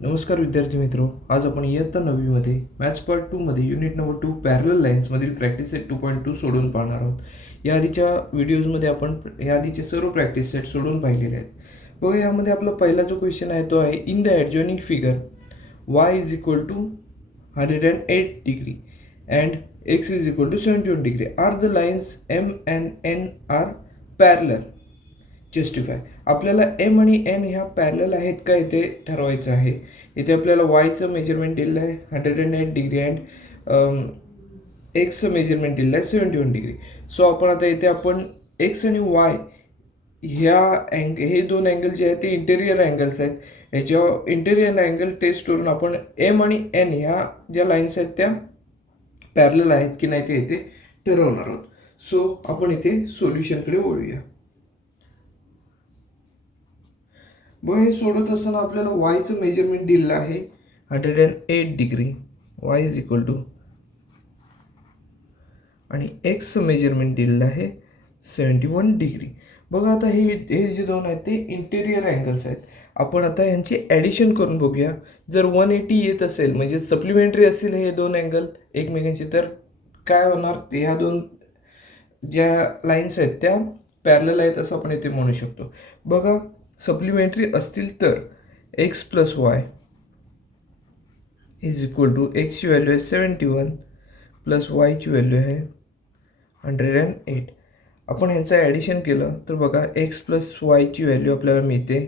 नमस्कार विद्यार्थी मित्रो, आज आपण इयत्ता 9वीमध्ये मॅथ्स पार्ट 2मध्ये युनिट नंबर 2 पॅरलल लाईन्समधील प्रॅक्टिस सेट 2.2 सोडवून पाहणार आहोत. या आधीच्या व्हिडिओजमध्ये आपण या आधीचे सर्व प्रॅक्टिस सेट सोडवून पाहिलेले आहेत. बघा, यामध्ये आपला पहिला जो क्वेश्चन आहे तो आहे in the adjoining figure y is equal to 108 degree and x is equal to 71 degree are the lines m and n are parallel. Justify. आपल्याला एम आणि एन ह्या पॅरलल आहेत का इथे ठरवायचं आहे. इथे आपल्याला वायचं मेजरमेंट दिलं आहे 108 डिग्री अँड एक्सचं मेजरमेंट दिलं आहे 71 डिग्री. सो आपण आता इथे आपण एक्स आणि वाय ह्या हे दोन अँगल जे आहेत ते इंटेरियर अँगल्स आहेत. ह्याच्या इंटेरियर अँगल टेस्ट करून आपण एम आणि एन ह्या ज्या लाईन्स आहेत त्या पॅरलल आहेत की नाही ते इथे ठरवणार आहोत. सो आपण इथे सोल्युशनकडे वळूया. बघा, हे सोडत असताना आपल्याला वायचं मेजरमेंट दिलेलं आहे 108 degree y is equal to आणि एक्सचं मेजरमेंट दिलेलं आहे 71 डिग्री. बघा, आता हे जे दोन आहेत ते इंटेरियर अँगल्स आहेत. आपण आता यांचे ॲडिशन करून बघूया. जर 180 येत असेल म्हणजे सप्लिमेंटरी असेल हे दोन अँगल एकमेकांचे, तर काय होणार, ह्या दोन ज्या लाईन्स आहेत त्या पॅरलल आहेत असं आपण इथे म्हणू शकतो. बघा, सप्लिमेंटरी असतील तर X plus Y is equal to एक्सची व्हॅल्यू आहे 71 प्लस वायची व्हॅल्यू आहे 108. आपण ह्यांचं ॲडिशन केलं तर बघा एक्स प्लस वायची व्हॅल्यू आपल्याला मिळते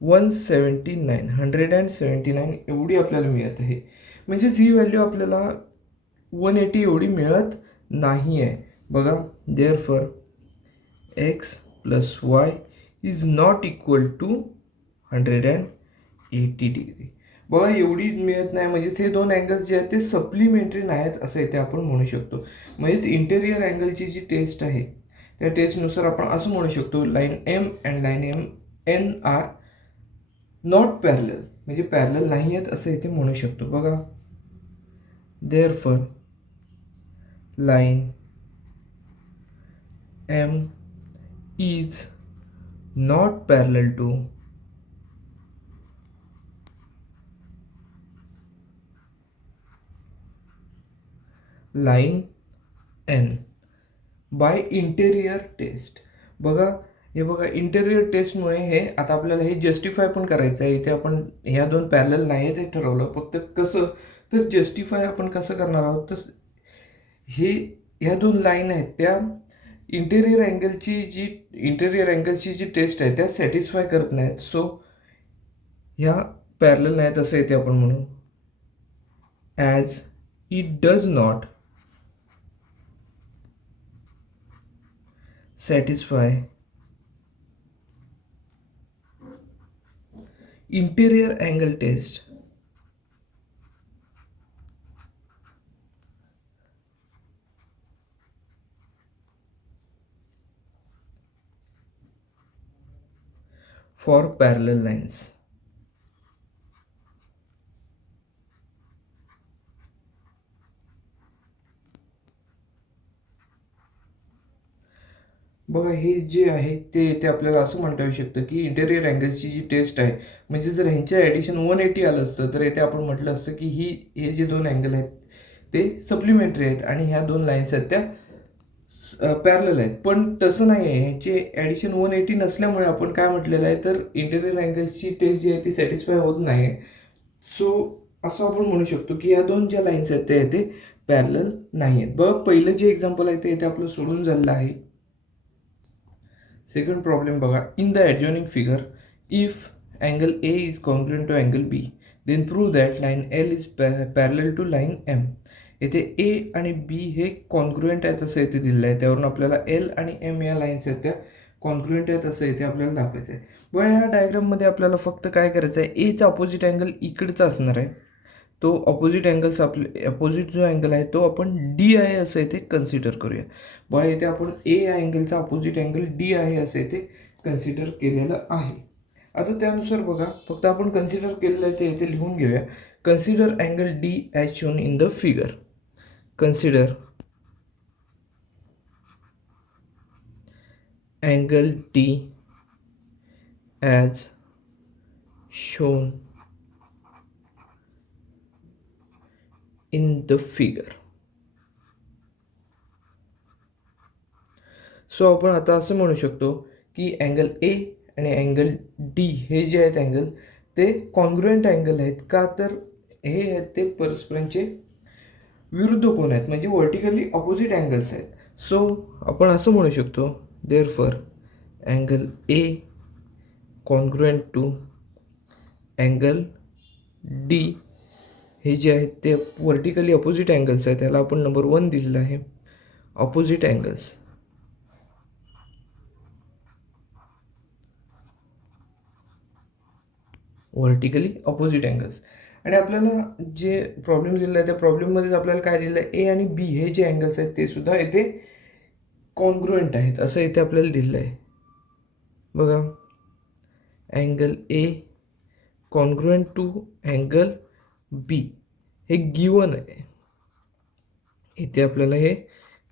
179 एवढी आपल्याला मिळत आहे. म्हणजेच ही व्हॅल्यू आपल्याला 180 एवढी मिळत नाही आहे. बघा, therefore x plus Y is not equal to 180 degree. बघा, एवढी मिळत नाही म्हणजेच हे दोन अँगल्स जे आहेत ते सप्लिमेंटरी नाहीत असं इथे आपण म्हणू शकतो. म्हणजेच इंटेरियर अँगलची जी टेस्ट आहे त्या टेस्टनुसार आपण असं म्हणू शकतो line M and line M N are not parallel, म्हणजे पॅरलल नाही आहेत असं इथे म्हणू शकतो. बघा, therefore line M is not parallel to line n by interior test. बघा, हे बघा इंटेरियर टेस्टमुळे हे आता आपल्याला हे जस्टिफाय पण करायचं आहे. इथे आपण ह्या दोन पॅरलल नाही आहे ते ठरवलं. फक्त कसं, तर जस्टिफाय आपण कसं करणार आहोत, तर हे ह्या दोन लाईन आहेत त्या इंटेरियर अँगलची जी टेस्ट आहे त्या सॅटिस्फाय करत नाहीत. सो ह्या पॅरलल नाहीत असं इथे आपण म्हणू. As it does not satisfy interior angle test for parallel lines. बघा, हे जे आहे ते आपल्याला असं म्हणता येऊ शकतं की इंटेरियर अँगल्सची जी टेस्ट आहे, म्हणजे जर ह्यांच्या ॲडिशन 180 आलं असतं तर इथे आपण म्हटलं असतं की हे जे दोन अँगल आहेत ते सप्लिमेंटरी आहेत आणि ह्या दोन लाईन्स आहेत त्या पॅरलल आहेत. पण तसं नाही आहे. ह्याचे ॲडिशन 180 नसल्यामुळे आपण काय म्हटलेलं आहे, तर इंटेरियर अँगल्सची टेस्ट जी आहे ती सॅटिस्फाय होत नाही आहे. सो असं आपण म्हणू शकतो की ह्या दोन ज्या लाईन्स आहेत त्या इथे पॅरलल नाही आहेत. बघ, पहिलं जे एक्झाम्पल आहे ते इथे आपलं सोडून झालेलं आहे. सेकंड प्रॉब्लेम बघा, in the adjoining figure if angle A is congruent to angle B then prove that line L is parallel to line M. येथे ए आणि बी हे कॉन्ग्रुएंट आहेत असं इथे दिलेलं आहे. त्यावरून आपल्याला एल आणि एम या लाईन्स आहेत त्या कॉन्ग्रुएंट आहेत असं इथे आपल्याला दाखवायचं आहे. बघा, ह्या डायग्राममध्ये आपल्याला फक्त काय करायचं आहे, एचा अपोजिट अँगल इकडचा असणार आहे. तो अपोजिट जो अँगल आहे तो आपण डी आहे असं इथे कन्सिडर करूया. बघा, इथे आपण ए या अँगलचा अपोजिट अँगल डी आहे असं इथे कन्सिडर केलेलं आहे. आता त्यानुसार बघा, फक्त आपण कन्सिडर केलेलं आहे ते इथे लिहून घेऊया. Consider angle D as shown in the figure. Consider angle D as shown in the figure. So आपण आता असं म्हणू शकतो की अँगल ए आणि अँगल डी हे जे आहेत अँगल ते कॉन्ग्रुएंट अँगल आहेत. का तर हे आहेत ते परस्परांचे विरुद्ध कोण आहेत, म्हणजे वर्टिकली ऑपोजिट अँगल्स आहेत. सो आपण असं म्हणू शकतो therefore angle A congruent to angle D हे जे आहेत ते वर्टिकली अपोजिट अँगल्स आहेत. त्याला आपण नंबर 1 दिलेला आहे, opposite angles. Vertically opposite angles. आणि आपल्याला जे प्रॉब्लेम दिलेला आहे त्या प्रॉब्लेममध्येच आपल्याला काय दिलेलं आहे, ए आणि बी हे जे अँगल्स आहेत ते सुद्धा इथे कॉन्ग्रुएंट आहेत असं इथे आपल्याला दिलेलं आहे. बघा, angle A congruent to angle B हे गिवन आहे, इथे आपल्याला हे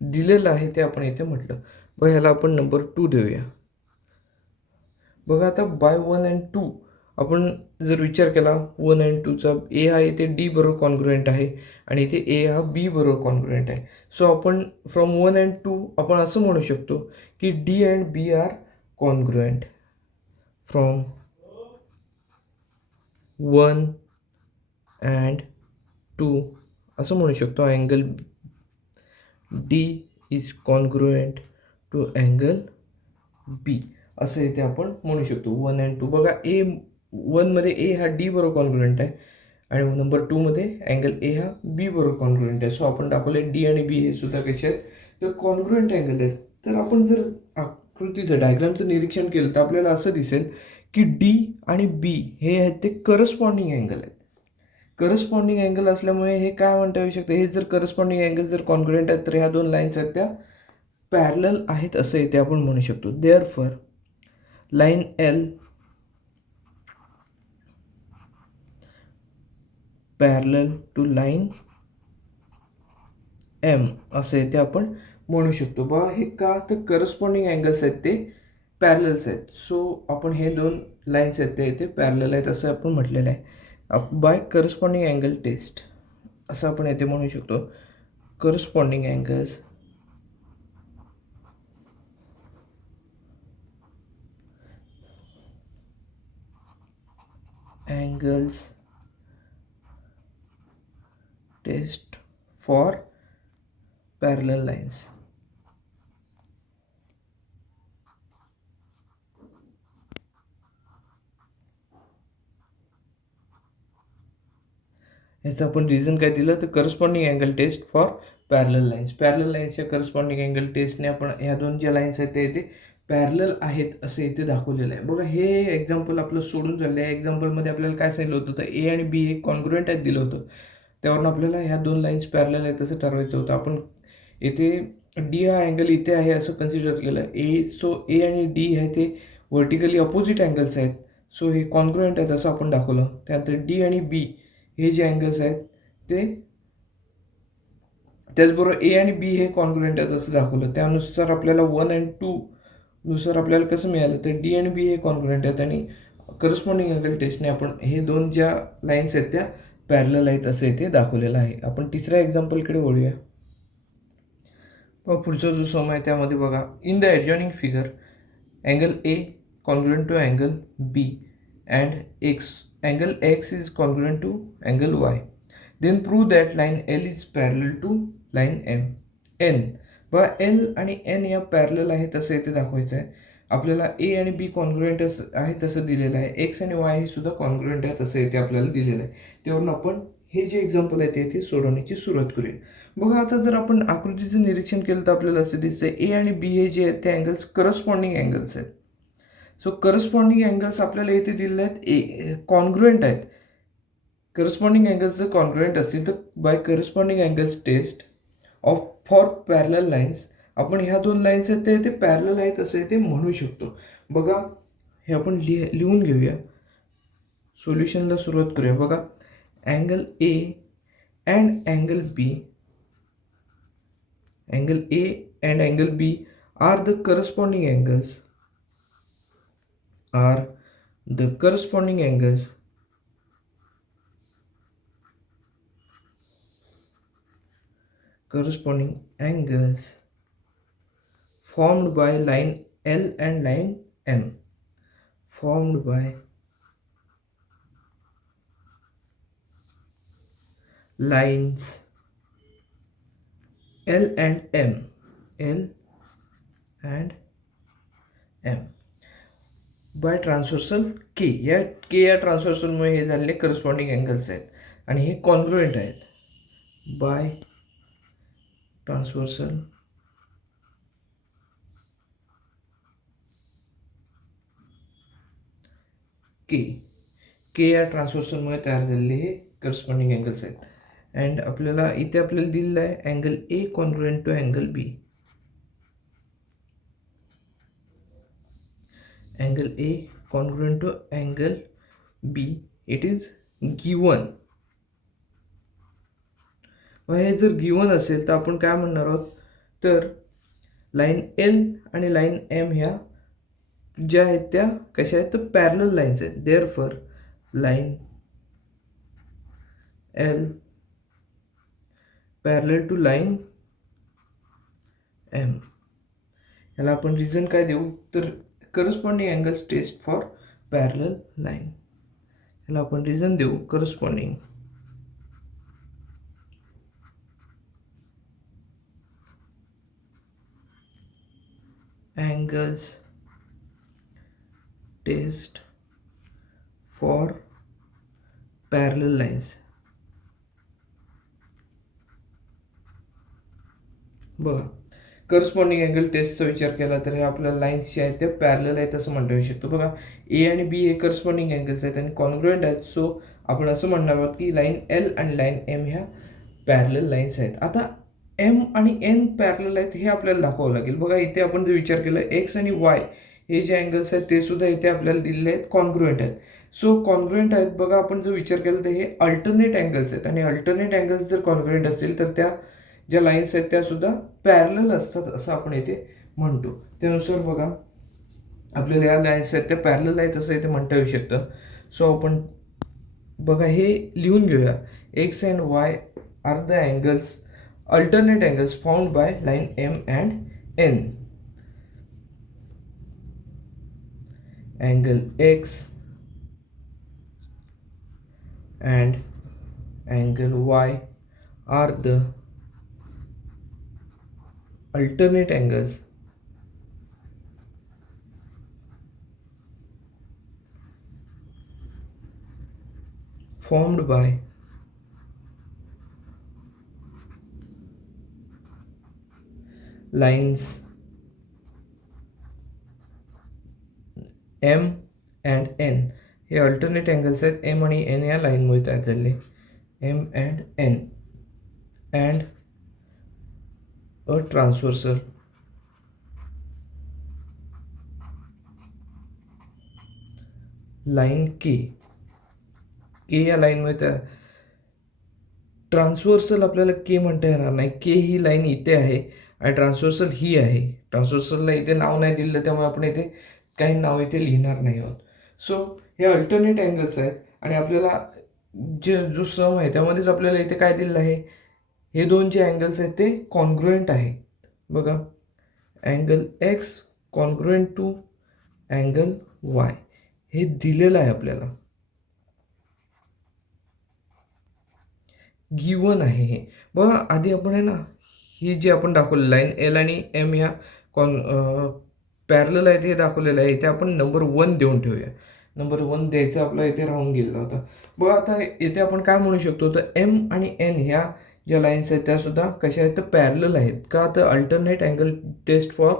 दिलेलं आहे ते आपण इथे म्हटलं. बघा, ह्याला आपण नंबर 2 देऊया. बघा, आता बाय 1 and 2 आपण जर विचार केला 1 and 2चा, ए हा इथे डी बरोबर कॉन्ग्रुएंट आहे आणि इथे ए हा बी बरोबर कॉन्ग्रुएंट आहे. सो आपण फ्रॉम 1 and 2 आपण असं म्हणू शकतो की D and B are congruent. From 1 and 2 असं म्हणू शकतो angle D is congruent to angle B असं इथे आपण म्हणू शकतो 1 and 2. बघा, ए 1मध्ये ए हा डी बरोबर कॉन्ग्रुएंट आहे आणि नंबर 2मध्ये अँगल ए हा बी बरोबर कॉन्ग्रुएंट आहे. सो आपण दाखवले डी आणि बी हे सुद्धा कसे आहेत, तर कॉन्ग्रुएंट अँगल आहेत. तर आपण जर आकृतीचं डायग्रामचं निरीक्षण केलं तर आपल्याला असं दिसेल की डी आणि बी हे आहेत ते करस्पॉन्डिंग अँगल आहेत. करस्पॉन्डिंग अँगल असल्यामुळे हे काय म्हणता येऊ शकतं, हे जर करस्पॉन्डिंग अँगल जर कॉन्ग्रुएंट आहेत तर ह्या दोन लाईन्स आहेत त्या पॅरलल आहेत असं इथे आपण म्हणू शकतो. Therefore line L parallel to line M असं इथे आपण म्हणू शकतो. बघा, हे का तर करस्पॉन्डिंग अँगल्स आहेत ते पॅरलल्स आहेत. सो आपण हे दोन लाईन्स आहेत ते इथे पॅरलल आहेत असं आपण म्हटलेलं आहे. बाय करस्पॉन्डिंग अँगल टेस्ट असं आपण इथे म्हणू शकतो. Corresponding angles test for parallel lines. ह्याचं आपण रिझन काय दिलं तर corresponding angle test for parallel lines. Parallel लाईन्सच्या करस्पॉन्डिंग अँगल टेस्टने आपण ह्या दोन ज्या लाईन्स आहेत ते इथे पॅरलल आहेत असं इथे दाखवलेलं आहे. बघा, हे एक्झाम्पल आपलं सोडून झालं आहे. एक्झाम्पलमध्ये आपल्याला काय सांगितलं होतं तर ए आणि बी हे कॉन्ग्रुएंट आहेत दिलं होतं. त्यावरून आपल्याला ह्या दोन लाईन्स पॅरलल आहेत असं ठरवायचं होतं. आपण इथे डी हा अँगल इथे आहे असं कन्सिडर केलं ए. सो ए आणि डी हे ते व्हर्टिकली अपोजिट अँगल्स आहेत. सो हे कॉन्ग्रुएंट आहेत असं आपण दाखवलं. त्यानंतर डी आणि बी हे जे अँगल्स आहेत ते त्याचबरोबर ए आणि बी हे कॉन्ग्रुएंट आहेत असं दाखवलं. त्यानुसार आपल्याला 1 and 2 नुसार आपल्याला कसं मिळालं तर डी आणि बी हे कॉन्ग्रुएंट आहेत आणि करस्पॉन्डिंग अँगल टेस्टने आपण हे दोन ज्या लाईन्स आहेत त्या पॅरलल आहेत असं इथे दाखवलेलं आहे. आपण तिसऱ्या एक्झाम्पलकडे वळूया. पुढचा जो सम आहे त्यामध्ये बघा, in the adjoining figure angle A congruent to angle B and X angle x is congruent to angle y, then prove that line L is parallel to line n. बघा, L आणि n या parallel आहेत असं इथे दाखवायचं आहे. आपल्याला ए आणि बी कॉन्ग्रुएंट आहेत असं दिलेलं आहे. एक्स आणि वाय हे सुद्धा कॉन्ग्रुएंट आहेत असं इथे आपल्याला दिलेलं आहे. त्यावरून आपण हे जे एक्झाम्पल आहे ते सोडवण्याची सुरुवात करूया. बघा, आता जर आपण आकृतीचं निरीक्षण केलं तर आपल्याला असं दिसतंय ए आणि बी हे जे आहेत ते अँगल्स करस्पॉन्डिंग अँगल्स आहेत. सो करस्पॉन्डिंग अँगल्स आपल्याला इथे दिलेले आहेत ए कॉन्ग्रुएंट आहेत. करस्पॉन्डिंग अँगल्स जर कॉन्ग्रुएंट असतील तर by corresponding angles test of for parallel lines आपण ह्या दोन लाईन्स आहेत ते इथे पॅरलल आहेत असं इथे म्हणू शकतो. बघा, हे आपण लिहून घेऊया. सोल्युशनला सुरुवात करूया. बघा, angle A and angle B and angle B are the corresponding angles corresponding angles formed by line L and line M, formed by lines L and M, L and M by transversal K. या ट्रान्सव्हर्सलमुळे हे झालेले corresponding angles आहेत आणि हे congruent आहेत bye transversal K या ट्रान्सव्हर्सलमुळे तयार झालेले हे करस्पॉन्डिंग अँगल्स आहेत. अँड आपल्याला दिलेलं आहे angle A congruent to angle B. Angle A congruent to angle B, it is given. हे जर गिवन असेल तर आपण काय म्हणणार आहोत, तर लाईन एल आणि लाईन एम ह्या ज्या आहेत त्या कशा आहेत तर पॅरलल लाईन्स आहेत. Therefore line L parallel to line M. याला आपण रिझन काय देऊ तर corresponding angles test for parallel line. याला आपण रिझन देऊ corresponding angles test for parallel lines. बघा करस्पॉन्डिंग अँगल टेस्टचा विचार केला तर हे आपल्या लाईन्स जे आहेत त्या पॅरलल आहेत असं म्हणता येऊ शकतो. बघा ए आणि बी हे करस्पॉन्डिंग अँगल्स आहेत आणि कॉन्ग्रुएंट आहेत. सो आपण असं म्हणणार आहोत की लाईन एल आणि लाईन एम ह्या पॅरलल लाईन्स आहेत. आता एम आणि एन पॅरलल आहेत हे आपल्याला दाखवावं लागेल. बघा इथे आपण जर विचार केला एक्स आणि वाय हे जे अँगल्स आहेत ते सुद्धा इथे आपल्याला दिलेले आहेत कॉन्ग्रुएंट आहेत. सो कॉन्ग्रुएंट आहेत. बघा आपण जर विचार केला तर हे अल्टरनेट अँगल्स आहेत आणि अल्टरनेट अँगल्स जर कॉन्ग्रुएंट असतील तर त्या ज्या लाईन्स आहेत त्या सुद्धा पॅरलल असतात असं आपण इथे म्हणतो. त्यानुसार बघा आपल्याला या लाईन्स आहेत त्या पॅरलल आहेत असं इथे म्हणता येऊ शकतं. सो आपण बघा हे लिहून घेऊया. X and Y are the angles alternate angles found by line M and N. Angle X and angle Y are the alternate angles formed by lines M and N. हे अल्टरनेट अँगल्स आहेत M आणि N या लाईनमुळे तयार झालेले. M and N and a transversal line K. K या लाईनमुळे त्या ट्रान्सव्हर्सल आपल्याला के म्हणता येणार नाही. के ही लाईन इथे आहे आणि ट्रान्सव्हर्सल ही आहे. ट्रान्सव्हर्सलला इथे नाव नाही दिलं त्यामुळे आपण इथे काही नाव इथे लिहिणार नाही आहोत. सो हे अल्टरनेट अँगल्स आहेत आणि आपल्याला जो सम आहे त्यामध्येच आपल्याला इथे काय दिलेलं आहे, हे दोन जे अँगल्स आहेत ते कॉन्ग्रुएंट आहेत. बघा angle x congruent to angle y हे दिलेलं आहे आपल्याला, गिवन आहे हे. बघा आधी आपण आहे ना ही जी आपण दाखवलं लाईन एल आणि एम ह्या पॅरलल आहेत हे दाखवलेलं आहे. इथे आपण नंबर 1 देऊन ठेवूया. नंबर 1 द्यायचं आपला इथे राहून गेलेला होता. बघा आता इथे आपण काय म्हणू शकतो तर एम आणि एन ह्या ज्या लाईन्स आहेत त्या सुद्धा कशा आहेत तर पॅरलल आहेत. का तर alternate angle test for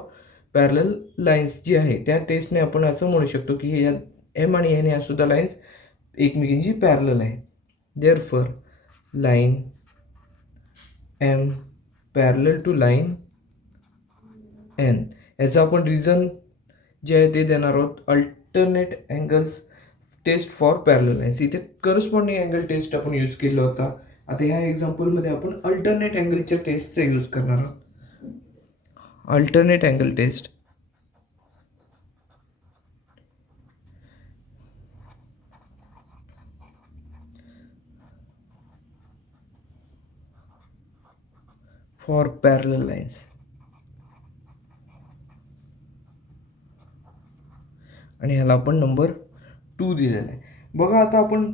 parallel lines जी आहे त्या टेस्टने आपण असं म्हणू शकतो की ह्या एम आणि एन ह्या सुद्धा लाईन्स एकमेकींची पॅरलल आहेत. Therefore line M parallel to line N. याचं आपण रिझन जे आहे ते देणार आहोत alternate angles test for parallel lines. इथे करस्पॉन्डिंग अँगल टेस्ट आपण यूज केला होता. आता ह्या एक्झाम्पलमध्ये आपण अल्टरनेट अँगलच्या टेस्टचा यूज करणार आहोत. Alternate angle test for parallel lines. आणि ह्याला आपण नंबर 2 दिलेला आहे. बघा आता आपण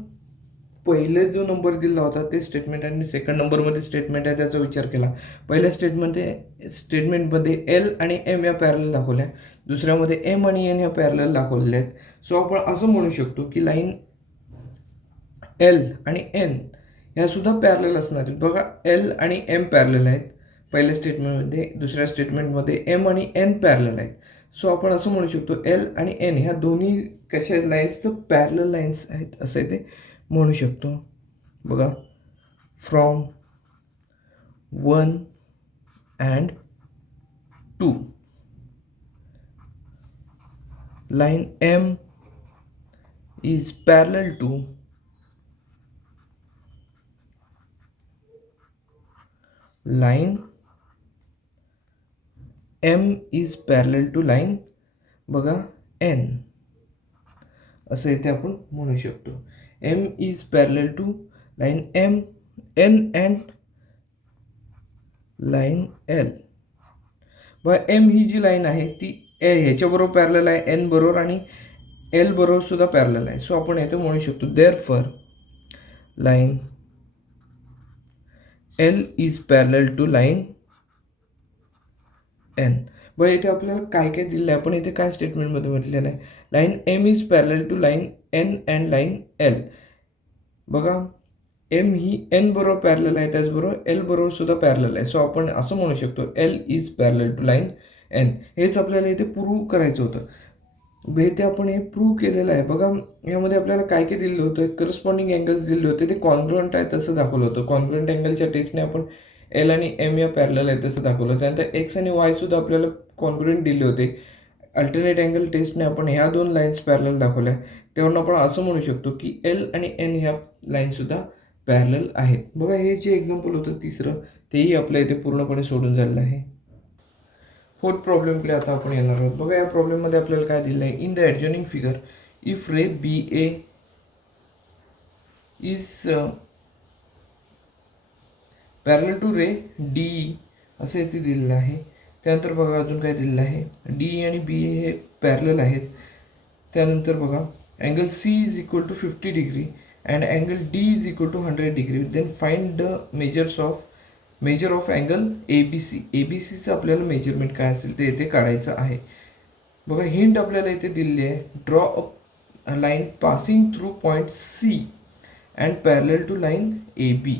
पहिले जो नंबर दिला होता ते स्टेटमेंट आणि सेकंड नंबरमध्ये स्टेटमेंट आहे त्याचा विचार केला. पहिल्या स्टेटमेंटमध्ये एल आणि एम या पॅरलल दाखवल्या, दुसऱ्यामध्ये एम आणि एन ह्या पॅरलल दाखवलेल्या आहेत. सो आपण असं म्हणू शकतो की लाईन एल आणि एन ह्या सुद्धा पॅरलल असणार आहेत. बघा एल आणि एम पॅरलल आहेत पहिल्या स्टेटमेंटमध्ये, दुसऱ्या स्टेटमेंटमध्ये एम आणि एन पॅरलल आहेत. सो आपण असं म्हणू शकतो एल आणि एन ह्या दोन्ही कशा आहेत लाईन्स, तर पॅरलल लाईन्स आहेत असं ते म्हणू शकतो. बघा from 1 and 2 line M is parallel to line M is parallel to line बघा N असं इथे आपण म्हणू शकतो. M is parallel to line M, N and line L. बघा M ही जी लाईन आहे ती ह्याच्याबरोबर पॅरलल आहे, N बरोबर आणि L बरोबर सुद्धा पॅरलल आहे. सो आपण इथे म्हणू शकतो therefore line L is parallel to line N. बघा इथे आपल्याला काय काय दिलेलं आहे, आपण इथे काय स्टेटमेंटमध्ये म्हटलेलं आहे, line M is parallel to line N and line L. बघा M ही N बरोबर पॅरलल आहे, त्याचबरोबर L बरोबर सुद्धा पॅरलल आहे. सो आपण असं म्हणू शकतो L is parallel to line N. हेच आपल्याला इथे प्रूव्ह करायचं होतं. इथे आपण हे प्रूव्ह केलेलं आहे. बघा यामध्ये आपल्याला काय काय दिलेलं होतं, करस्पॉन्डिंग अँगल्स दिले होते, ते कॉन्ग्रुएंट आहे तसं दाखवलं होतं. कॉन्ग्रुएंट अँगलच्या टेस्टने आपण एल आणि एम या पॅरलल आहे तसं दाखवलं. त्यानंतर एक्स आणि वाय सुद्धा आपल्याला कॉन्ग्रुएंट दिले होते. अल्टरनेट अँगल टेस्टने आपण ह्या दोन लाईन्स पॅरलल दाखवल्या. तेव्हा आपण असं म्हणू शकतो की एल आणि एन ह्या लाईनसुद्धा पॅरलल आहेत. बघा हे जे एक्झाम्पल होतं तिसरं, तेही आपल्या इथे पूर्णपणे सोडून झालेलं आहे. फोर्थ प्रॉब्लेमकडे आता आपण येणार आहोत. बघा या प्रॉब्लेममध्ये आपल्याला काय दिलं आहे, in the adjoining figure if ray B A is parallel to ray D असे इथे दिलेलं आहे. त्यानंतर बघा अजून काय दिलेलं आहे, डी आणि बी हे पॅरलल आहेत. त्यानंतर बघा angle C is equal to 50 degree and angle D is equal to 100 degree. Then find the measure of angle A B C. A B सीचं आपल्याला मेजरमेंट काय असेल ते इथे काढायचं आहे. बघा हिंट आपल्याला इथे दिलेली आहे, draw a line passing through point C and parallel to line A B.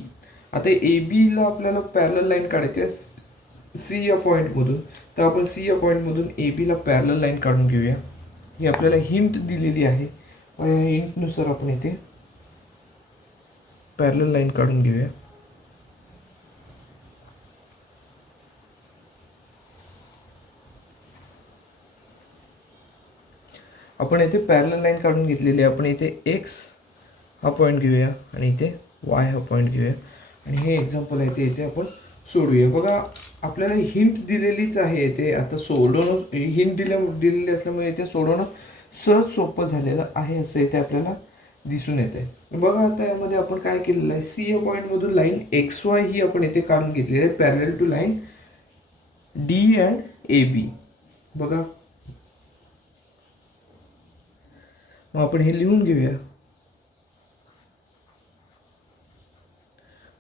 आता ए बीला आपल्याला पॅरलल लाईन काढायची आहे सी या पॉईंटमधून, तर आपण सी या पॉईंटमधून ए बीला पॅरलल लाईन काढून घेऊया. ही आपल्याला हिंट दिलेली आहे, या हिंटनुसार आपण इथे पॅरलल लाईन काढून घेऊया. आपण इथे पॅरलल लाईन काढून घेतलेली आहे. आपण इथे एक्स हा पॉईंट घेऊया आणि इथे वाय हा पॉईंट घेऊया आणि हे एक्झाम्पल आहे ते इथे आपण सोडूया. बघा आपल्याला हिंट दिलेलीच आहे इथे. आता सोडवणं हिंट दिलेली असल्यामुळे इथे सोडवणं सहज सोपं झालेलं आहे असं इथे आपल्याला दिसून येत आहे. बघा आता यामध्ये आपण काय केलेलं आहे, सी या पॉईंटमधून लाईन एक्स वाय ही आपण इथे काढून घेतलेली आहे parallel to line D and A B. बघा मग आपण हे लिहून घेऊया,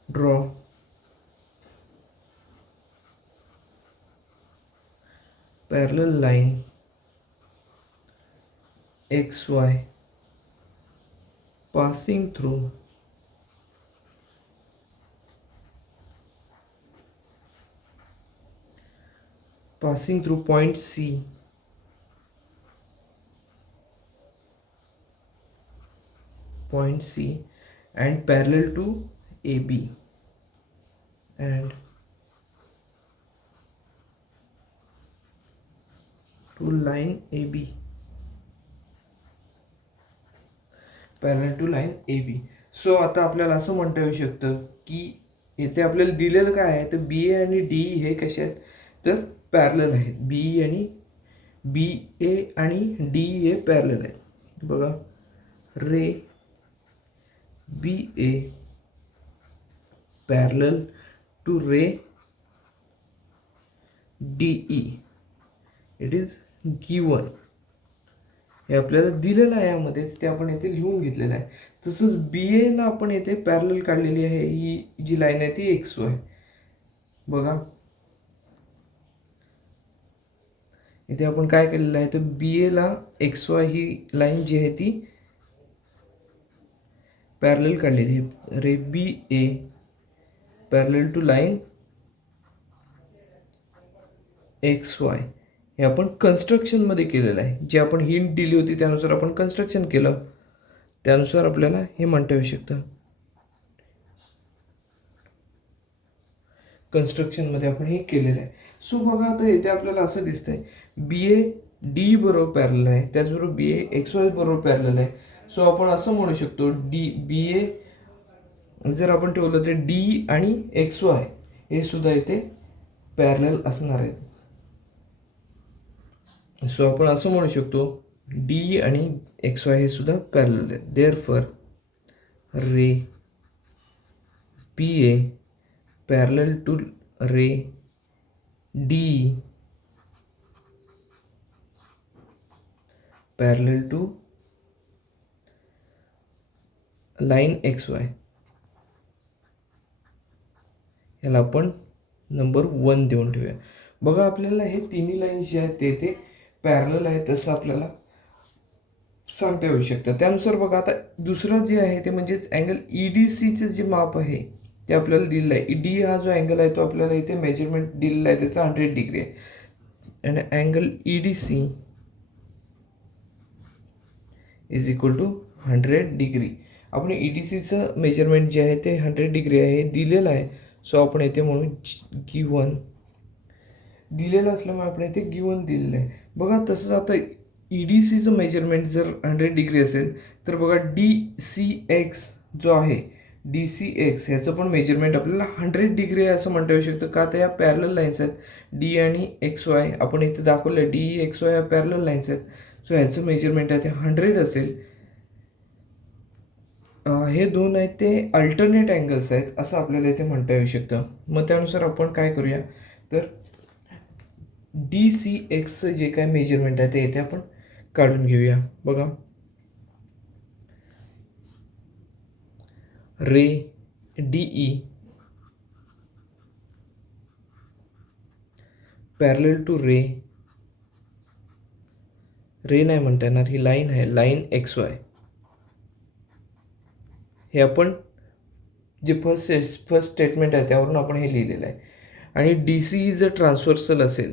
draw parallel line xy passing through point C and parallel to AB and to line AB, parallel to line A B. So आता आपल्याला असं म्हणता येऊ शकतं की इथे आपल्याला दिलेलं काय आहे, तर बी ए आणि डी हे कसे आहेत, तर पॅरलल आहेत. बी ए आणि डी हे पॅरलल आहेत. बघा ray B A parallel to ray DE. It is given. हे आपल्याला दिलेलं आहे यामध्येच, ते आपण येथे लिहून घेतलेलं आहे. तसंच BAला आपण येथे पॅरलल काढलेली आहे. ही जी लाईन आहे ती XY. बघा इथे आपण काय केलेलं आहे, तर BAला XY ही लाईन जी आहे ती पॅरलल काढलेली आहे. Ray BA parallel to line XY. हे आपण कन्स्ट्रक्शनमध्ये केलेलं आहे. जे आपण हिंट दिली होती त्यानुसार आपण कन्स्ट्रक्शन केलं, त्यानुसार आपल्याला हे म्हणता येऊ शकतं. कन्स्ट्रक्शनमध्ये आपण हे केलेलं आहे. सो बघा आता इथे आपल्याला असं दिसतंय BA D बरोबर पॅरलल आहे, त्याचबरोबर BA XY बरोबर पॅरलल आहे. सो आपण असं म्हणू शकतो BA जर आपण ठेवलं तर D आणि XY हे सुद्धा इथे पॅरलल असणार आहेत. सो आपण असं म्हणू शकतो D आणि XY हे सुद्धा पॅरलल आहेत. Therefore ray BA parallel to ray D parallel to line XY. याला आपण नंबर 1 देऊन ठेवूया. बघा आपल्याला हे तिन्ही लाईन्स जे आहेत ते पॅरलल आहे तसं आपल्याला सांगता येऊ शकतं. त्यानुसार बघा आता दुसरं जे आहे ते म्हणजेच अँगल EDCचं जे माप आहे ते आपल्याला दिलेलं आहे. ED हा जो अँगल आहे तो आपल्याला इथे मेजरमेंट दिलेला आहे, त्याचा 100 डिग्री आहे. आणि angle EDC is equal to 100 degree. आपण EDCचं मेजरमेंट जे आहे ते 100 डिग्री आहे हे दिलेलं आहे. सो आपण इथे म्हणून गिवन दिलेलं असल्यामुळे आपण इथे गिवन दिलेलं आहे. बघा तसंच आता EDCचं मेजरमेंट जर 100 डिग्री असेल तर बघा DCX जो आहे DCX ह्याचं पण मेजरमेंट आपल्याला 100 डिग्री आहे असं म्हणता येऊ शकतं. का तर या पॅरलल लाईन्स आहेत D आणि XY. आपण इथे दाखवलं आहे DXY या पॅरलल लाईन्स आहेत. सो ह्याचं मेजरमेंट आहे ते 100 असेल. हे दोन आहेत ते अल्टरनेट अँगल्स आहेत असं आपल्याला इथे म्हणता येऊ शकतं. मग त्यानुसार आपण काय करूया, तर DCXचं जे काय मेजरमेंट आहे ते इथे आपण काढून घेऊया. बघा रे DE पॅरलल टू रे नाही म्हणता येणार, ही लाईन आहे लाईन XY. हे आपण जे फर्स्ट स्टेटमेंट आहे त्यावरून आपण हे लिहिलेलं आहे. आणि DC जर ट्रान्सव्हर्सल असेल,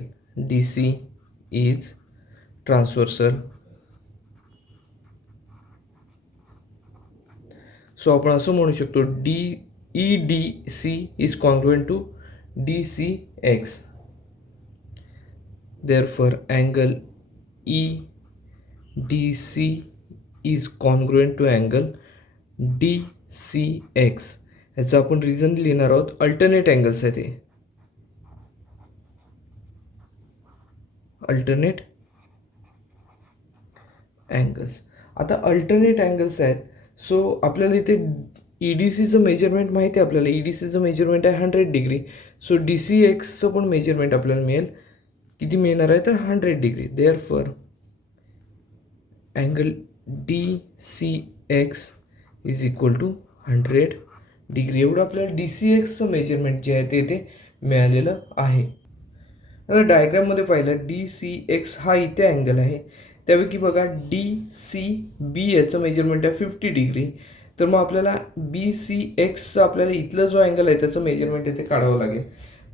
DC इज ट्रान्सव्हर्सल. सो आपण असं म्हणू शकतो EDC is congruent to DCX. Therefore angle EDC is congruent to angle DCX. ह्याचं आपण रिझन लिहिणार आहोत. अल्टरनेट अँगल्स आहे ते, अल्टरनेट अँगल्स. आता अल्टरनेट अँगल्स आहेत. सो आपल्याला इथे EDCचं मेजरमेंट माहिती आहे आपल्याला. EDCचं मेजरमेंट आहे 100 डिग्री. सो DCXचं पण मेजरमेंट आपल्याला मिळेल. किती मिळणार आहे तर 100 degree. Therefore angle DCX is equal to 100 degree. एवढं आपल्याला DCXचं मेजरमेंट जे आहे ते इथे मिळालेलं आहे. आता डायग्राममध्ये पाहिलं DCX हा इथे अँगल आहे, त्यापैकी बघा DCB याचं मेजरमेंट आहे 50 डिग्री. तर मग आपल्याला BCXचं आपल्याला इथलं जो अँगल आहे त्याचं मेजरमेंट इथे काढावं लागेल,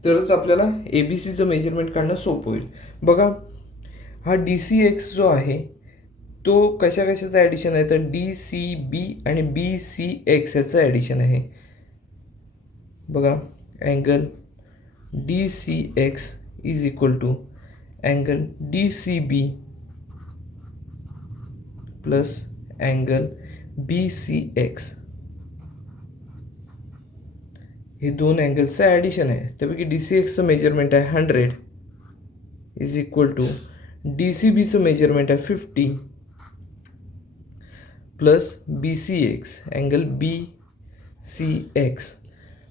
तरच आपल्याला ABCचं मेजरमेंट काढणं सोपं होईल. बघा हा DCX जो आहे तो कशाचं ॲडिशन आहे तर DCB आणि BCX याचं ॲडिशन आहे. बघा angle DCX is equal to angle DCB plus angle BCX. हे दोन अँगल्सचं ॲडिशन आहे. त्यापैकी DCXचं मेजरमेंट आहे 100 इज इक्वल टू DCBचं मेजरमेंट आहे 50 प्लस BCX अँगल BCX.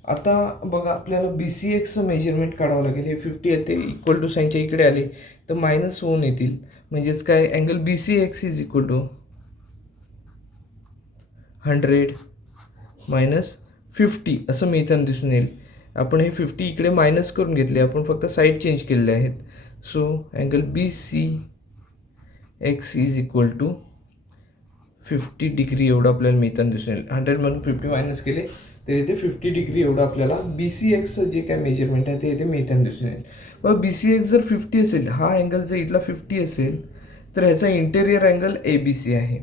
आता बघा आपल्याला बी सी एक्सचं मेजरमेंट काढावं लागेल. हे 50 आहे ते इक्वल टू साईनच्या इकडे आले तर मायनस होऊन येतील. म्हणजेच काय, angle B C X is equal to 100 minus 50 असं मिळताना दिसून येईल. आपण हे 50 इकडे मायनस करून घेतले, आपण फक्त साईड चेंज केलेले आहेत. So angle B C X is equal to 50 degree एवढं आपल्याला मिळताना दिसून येईल. 100 म्हणून 50 मायनस केले तर इथे 50 डिग्री एवढं आपल्याला बी सी एक्सचं जे काय मेजरमेंट आहे ते इथे मिळताना दिसून येईल. मग बी सी एक्स जर 50 असेल, हा अँगल जर इथला 50 असेल तर ह्याचा interior angle A B C आहे.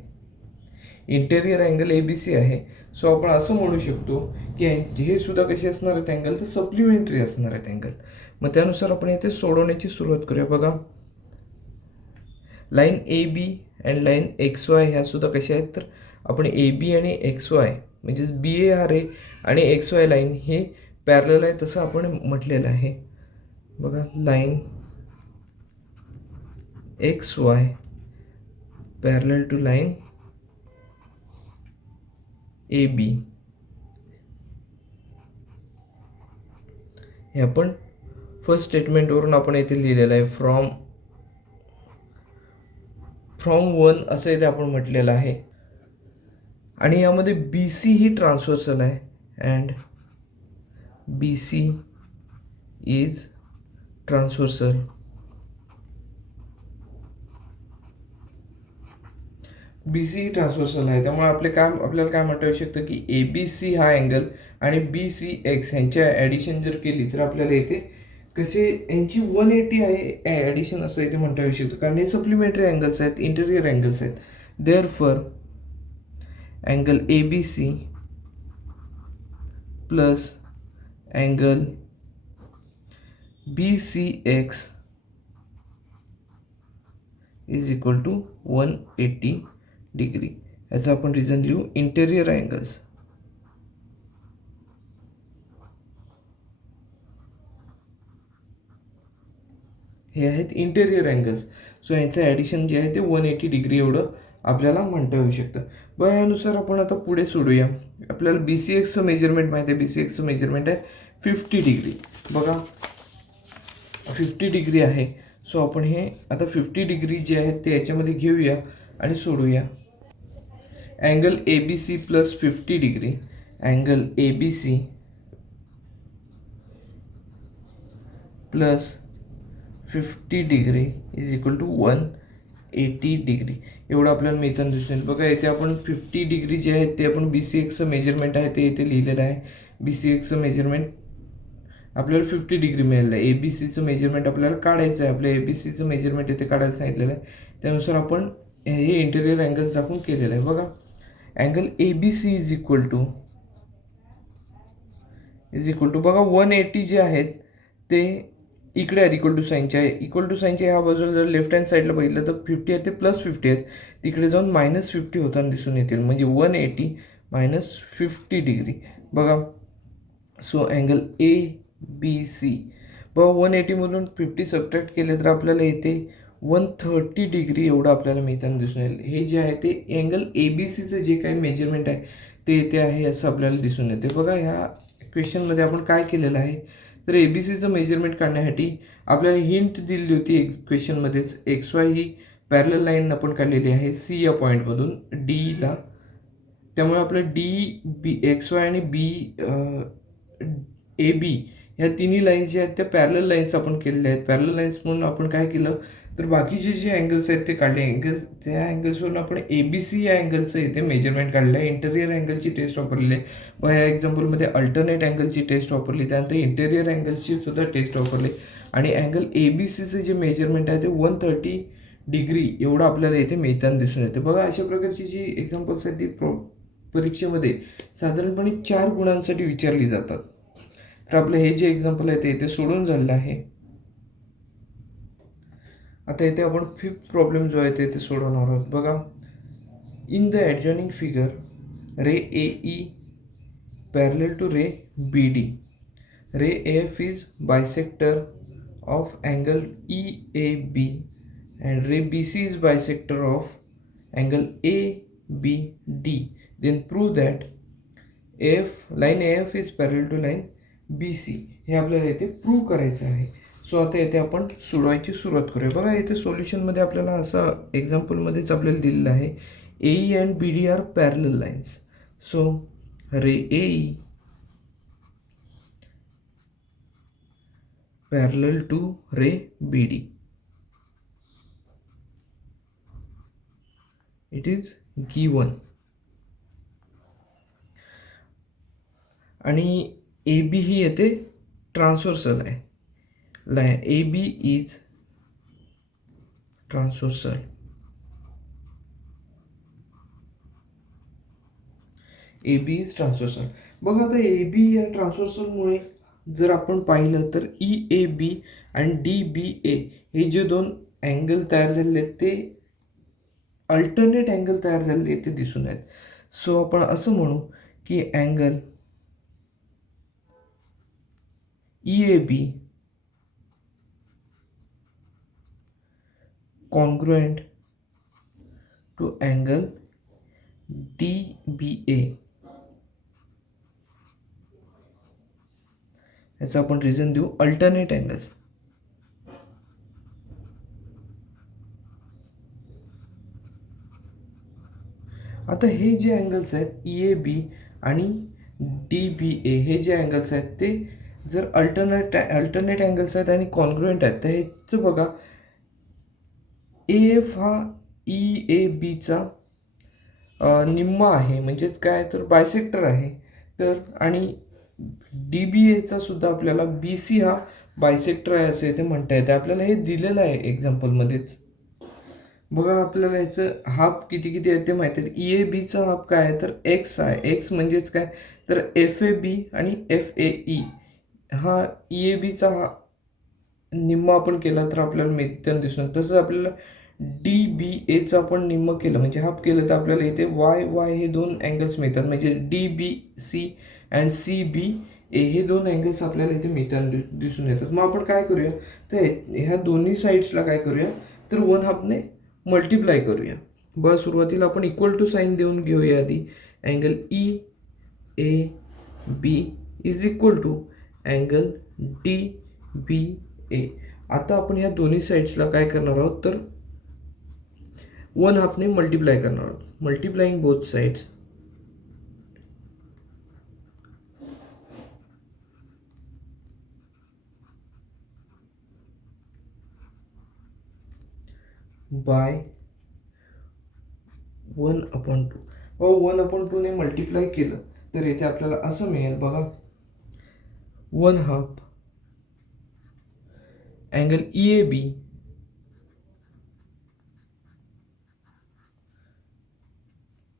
Interior angle A B C आहे. सो आपण असं म्हणू शकतो की हे सुद्धा कसे असणार आहेत अँगल, तर सप्लिमेंटरी असणार आहेत अँगल. मग त्यानुसार आपण इथे सोडवण्याची सुरुवात करूया. बघा line A B and line X Y ह्या सुद्धा कशा आहेत, तर आपण ए बी आणि एक्स वाय म्हणजेच बी ए आर ए आणि एक्स वाय लाईन हे पॅरलल आहे तसं आपण म्हटलेलं आहे. बघा line X Y parallel to line A B हे आपण फर्स्ट स्टेटमेंटवरून आपण इथे लिहिलेलं आहे. फ्रॉम 1 असं इथे आपण म्हटलेलं आहे. आणि यामध्ये बी सी ही ट्रान्सव्हर्सल आहे and B C is transversal. B C transversal आहे, त्यामुळे आपल्याला काय म्हणता येऊ शकतं की ए बी सी हा अँगल आणि बी सी एक्स ह्यांच्या ॲडिशन जर केली तर आपल्याला इथे कसे यांची 180 आहे ॲडिशन असं इथे म्हणता येऊ शकतं, कारण हे सप्लिमेंटरी अँगल्स आहेत, इंटेरियर अँगल्स आहेत. Therefore angle A B C plus angle B C X is equal to 180 degree. याचं आपण रिझन लिहू इंटेरियर अँगल्स. हे आहेत इंटेरियर अँगल्स. सो यांचं ॲडिशन जे आहे ते 180 डिग्री एवढं आपल्याला म्हणता येऊ शकतं. बघा यानुसार आपण आता पुढे सोडूया. आपल्याला बी सी एक्सचं मेजरमेंट माहिती आहे. बी सी एक्सचं मेजरमेंट आहे 50 डिग्री. बघा 50 डिग्री आहे. सो आपण हे आता 50 डिग्री जे आहेत ते याच्यामध्ये घेऊया आणि सोडूया. Angle A B C plus 50 degree angle A B C plus 50 degree is equal to 180 degree एवढं आपल्याला मिळताना दिसून येईल. बघा इथे आपण 50 डिग्री जे आहेत ते आपण बी सी एक्सचं मेजरमेंट आहे ते इथे लिहिलेलं आहे. बी सी एक्सचं मेजरमेंट आपल्याला 50 डिग्री मिळालं आहे. ए बी सीचं मेजरमेंट आपल्याला काढायचं आहे. आपल्या ए बी सीचं मेजरमेंट इथे काढायला सांगितलेलं आहे. त्यानुसार आपण हे इंटेरियर अँगल्स दाखवून केलेलं आहे. बघा angle A B C is equal to बघा 180 जे आहेत ते इकडे आहेत इक्वल टू साईनच्या आहे. इक्वल टू साईनच्या ह्या बाजूला जर लेफ्ट हँड साईडला बघितलं तर 50 आहे ते प्लस 50 आहेत. तिकडे जाऊन मायनस 50 होताना दिसून येतील. म्हणजे 180 मायनस 50 डिग्री. बघा so angle A B C बघा 180मधून 50 सबट्रॅक्ट केले तर आपल्याला इथे 130 डिग्री एवढं आपल्याला मिळताना दिसून येईल. हे जे आहे ते अँगल ए बी सीचं जे काही मेजरमेंट आहे ते इथे आहे असं आपल्याला दिसून येते. बघा ह्या क्वेश्चनमध्ये आपण काय केलेलं आहे तर ए बी सीचं मेजरमेंट काढण्यासाठी आपल्याला हिंट दिली होती क्वेश्चनमध्येच. एक्स वाय ही पॅरलल लाईन आपण काढलेली आहे सी या पॉईंटमधून डीला. त्यामुळे आपलं डी बी एक्स वाय आणि बी ए बी ह्या तिन्ही लाईन्स ज्या आहेत त्या पॅरलल लाईन्स आपण केलेल्या आहेत. पॅरलल लाईन्स म्हणून आपण काय केलं तर बाकीचे जे अँगल्स आहेत ते काढले. अँगल्स त्या अँगल्सवरून आपण ए बी सी या अँगलचं इथे मेजरमेंट काढलं आहे. इंटेरियर अँगलची टेस्ट वापरलेली आहे. व ह्या एक्झाम्पलमध्ये अल्टरनेट अँगलची टेस्ट वापरली, त्यानंतर इंटेरियर अँगलची सुद्धा टेस्ट वापरली आणि अँगल ए बी सीचं जे मेजरमेंट आहे ते 130 डिग्री एवढं आपल्याला इथे मिळताना दिसून येते. बघा अशा प्रकारची जी एक्झाम्पल्स आहेत ती परीक्षेमध्ये साधारणपणे 4 गुणांसाठी विचारली जातात. तर आपलं हे जे एक्झाम्पल आहे ते इथे सोडून झालेलं आहे. आता इथे आपण 5th प्रॉब्लेम जो आहे ते इथे सोडवणार आहोत. बघा in the adjoining figure ray A E parallel to ray B D. Ray F is bisector of angle E A B and ray B C is bisector of angle A B D. Then prove that F line A F is parallel to line B C हे आपल्याला इथे prove करायचं आहे. So आता इथे आपण सोडवायची सुरुवात करूया. बघा इथे सोल्युशनमध्ये आपल्याला असं एक्झाम्पलमध्येच आपल्याला दिलेलं आहे A E and B D are parallel lines. So ray A E parallel to ray BD. It is given. आणि ए बी ही येथे ट्रान्सव्हर्सल आहे. A B is transversal. A B is transversal. बघा आता ए बी या ट्रान्सव्हर्सलमुळे जर आपण पाहिलं तर ई ए बी आणि डी बी ए हे जे दोन अँगल तयार झालेले आहेत ते अल्टरनेट अँगल तयार झालेले ते दिसून आहेत. सो आपण असं म्हणू की angle E A B congruent to angle D B A. याचं आपण रिझन देऊ अल्टरनेट अँगल्स. आता हे जे अँगल्स आहेत ई ए बी आणि डी बी ए हे जे अँगल्स आहेत ते जर अल्टरनेट अँगल्स आहेत आणि कॉन्ग्रुएंट आहेत तर ह्याचं बघा ए एफ हा ई ए बीचा निम्मा आहे, म्हणजेच काय तर बायसेक्टर आहे. तर आणि डी बी एचा सुद्धा आपल्याला बी सी हा बायसेक्टर आहे असे ते म्हणता येते. आपल्याला हे दिलेलं आहे एक्झाम्पलमध्येच. बघा आपल्याला याचं हाफ किती किती आहे ते माहिती आहे. ई ए बीचा हाफ काय आहे तर एक्स आहे. एक्स म्हणजेच काय तर एफ ए बी आणि एफ ए ई. हा ई ए बीचा हा निम्मा आपण केला तर आपल्याला मिळताना दिसून. तसंच आपल्याला डी बी एचं आपण निम्म केलं म्हणजे हाफ केलं तर आपल्याला इथे वाय वाय हे दोन अँगल्स मिळतात. म्हणजे D B C and C B A हे दोन अँगल्स आपल्याला इथे मिळताना दिसून येतात. मग आपण काय करूया तर ह्या दोन्ही साईड्सला काय करूया तर वन हाफने मल्टिप्लाय करूया. बघा सुरुवातीला आपण इक्वल टू साईन देऊन घेऊया आधी. Angle E A B is equal to angle D B A. आता आपण ह्या दोन्ही साईड्सला काय करणार आहोत तर वन हाफने मल्टिप्लाय करणार आहोत. Multiplying both sides. बाय 1/2. 1/2 ने मल्टिप्लाय केलं तर इथे आपल्याला असं मिळेल बघा one half angle E A B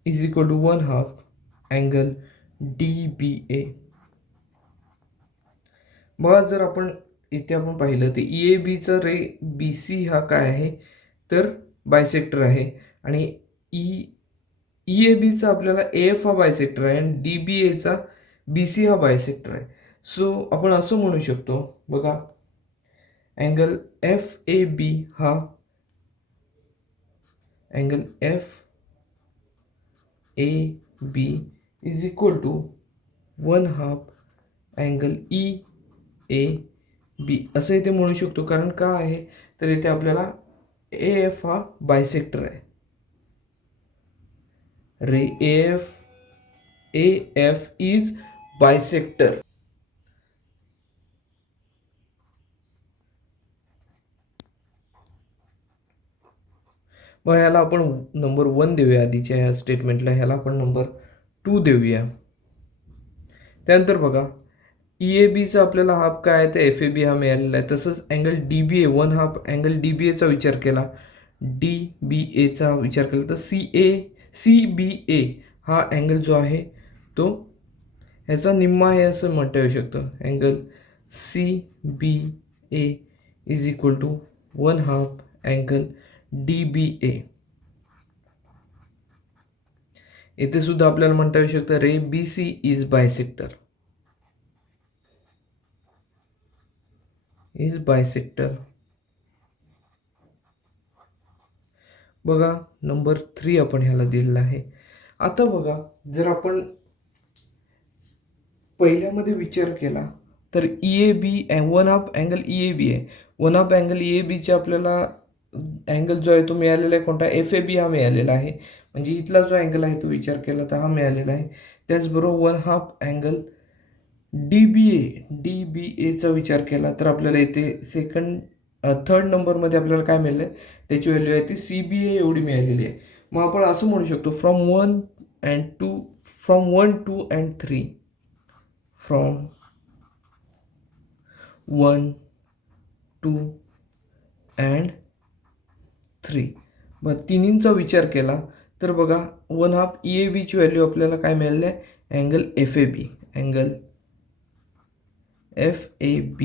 is equal to one half angle D B A. बघा जर आपण इथे आपण पाहिलं तर ई ए बीचा रे बी सी हा काय आहे तर बायसेक्टर आहे आणि ई ए बीचा आपल्याला ए एफ हा बायसेक्टर आहे आणि डी बी एचा बी सी हा बायसेक्टर आहे. सो आपण असं म्हणू शकतो बघा अँगल एफ ए बी हा angle F A B is equal to one half angle E A B असं इथे म्हणू शकतो. कारण का आहे तर इथे आपल्याला ए एफ हा बायसेक्टर आहे. रे ए एफ इज बायसेक्टर. मग ह्याला आपण नंबर 1 देऊया आधीच्या ह्या स्टेटमेंटला. ह्याला आपण नंबर 2 देऊया. त्यानंतर बघा ई ए बीचा आपल्याला हाफ काय आहे तर एफ ए बी हा मिळालेला आहे. तसंच अँगल डी बी ए वन हाफ अँगल डी बी एचा विचार केला, डी बी एचा विचार केला तर सी बी ए हा अँगल जो आहे तो ह्याचा निम्मा आहे असं म्हणता येऊ शकतं. Angle C B A is equal to one half angle D B A. येथे सुद्धा आपल्याला म्हणता येऊ शकतं ray B C is bisector. Is bisector. बघा नंबर 3 आपण ह्याला दिलेला आहे. आता बघा जर आपण पहिल्यामध्ये विचार केला तर EAB one half angle EAB आहे. वन हाफ अँगल EABचे आपल्याला अँगल जो आहे तो मिळालेला आहे कोणता, FAB हा मिळालेला आहे. म्हणजे इथला जो अँगल आहे तो विचार केला तर हा मिळालेला आहे. त्याचबरोबर वन हाफ अँगल DBAचा विचार केला तर आपल्याला इथे थर्ड नंबरमध्ये आपल्याला काय मिळालं आहे, त्याची व्हॅल्यू आहे ती CBA एवढी मिळालेली आहे. मग आपण असं म्हणू शकतो फ्रॉम 1 2 and 3, फ्रॉम 1 2 and 3. मग तिन्हींचा विचार केला तर बघा वन हाफ EABची व्हॅल्यू आपल्याला काय मिळाली आहे, angle FAB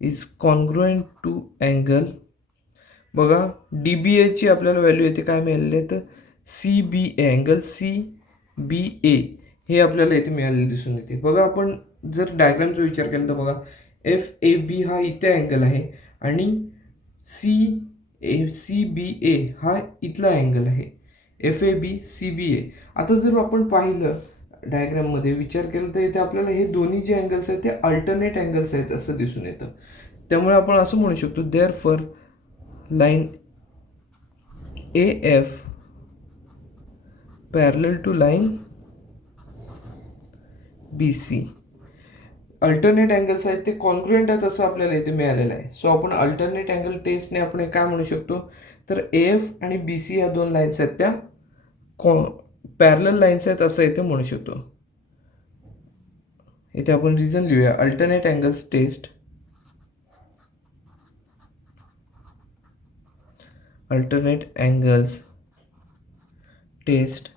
is congruent to angle, बघा DBAची आपल्याला व्हॅल्यू येते काय मिळालेली आहे तर CBA, अँगल CBA हे आपल्याला इथे मिळालेले दिसून येते. बघा आपण जर डायग्रामचा विचार केला तर बघा FAB हा इथे अँगल आहे आणि CBA हा इथला अँगल आहे. FAB CBA. आता जर आपण पाहिलं डायग्राममध्ये विचार केला तर इथे आपल्याला हे दोन्ही जे अँगल्स आहेत ते अल्टरनेट अँगल्स आहेत असं दिसून येतं. त्यामुळे आपण असं म्हणू शकतो therefore line AF parallel to line BC alternate angles आहेत ते कॉन्ग्रुएंट आहेत असं आपल्याला इथे मिळालेलं आहे. सो आपण अल्टरनेट अँगल टेस्टने आपण काय म्हणू शकतो तर AF आणि BC या दोन लाईन्स आहेत त्या पॅरलल लाईन्स आहेत असं इथे म्हणू शकतो. इथे आपण रिझन लिहूया, alternate angles test, alternate angles test